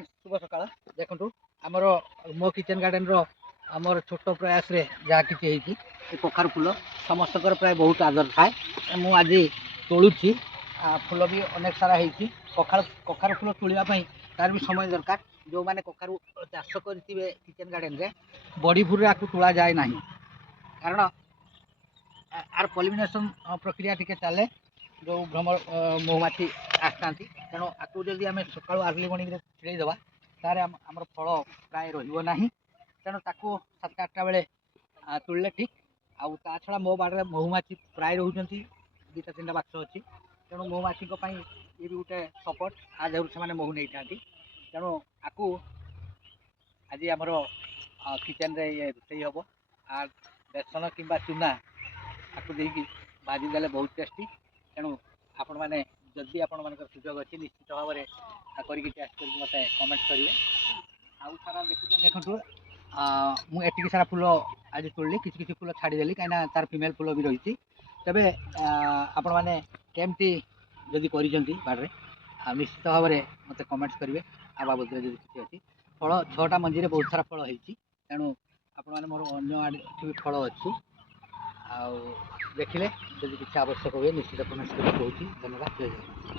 Friends शुभ सकाळ देखु आमर मो किचन गार्डन रो आमर छोट प्रयास रे जहाँ कि कखार फूल समस्त प्राय बहुत आदर थाए मु आज तोलुची फूल भी अनेक सारा होती कखार फूल तोड़ापी तार भी समय दरकार जो मैंने कखार चाष करेंगे किचन गार्डन रे बड़ी भूर आपको तोड़ा जाए ना कारण आर पॉलिनेशन प्रक्रिया टी चले जो भ्रमण महुमाछी आसता तेणु आपको जब आम सका अर्ली मर्णिंग छिड़ेदेवा तार आम फल प्राय रहा तेणु ताको 7-8टा बेले तोड़े ठीक आउ ता छड़ा मो बाड़े महुमाछी प्राय रोच 2-3टा बाक्स अच्छी तेणु महुमाछी ये भी गोटे सपोर्ट आज से महु नहीं था तेणु आपको आज आमर किचन रे ये रोषे हम आ बेसन कि चूना आपको देखिए भाजी देले बहुत टेस्टी तेणु आपण मैंने जदि आपण मान सुजोग अच्छी निश्चित भाव में करके टेस्ट कर मत कमेंट करेंगे आउ सारा देखु मुझे सारा फूल आज तोड़ली किसी फूल छाड़देली कहीं तार फीमेल फूल भी रही तेरे आपण मैंने केमती जदि कर निश्चित भाव में मत कमेंट्स करेंगे आ बाबद जब किसी अच्छी फल 6टा मंजी बहुत सारा फल होती तेणु आपण मैंने मोर अन्य फल अच्छी देखिले जब किसी आवश्यक हुए निश्चित कमेंट्स करेंगे। बहुत धन्यवाद। जय जगन्नाथ।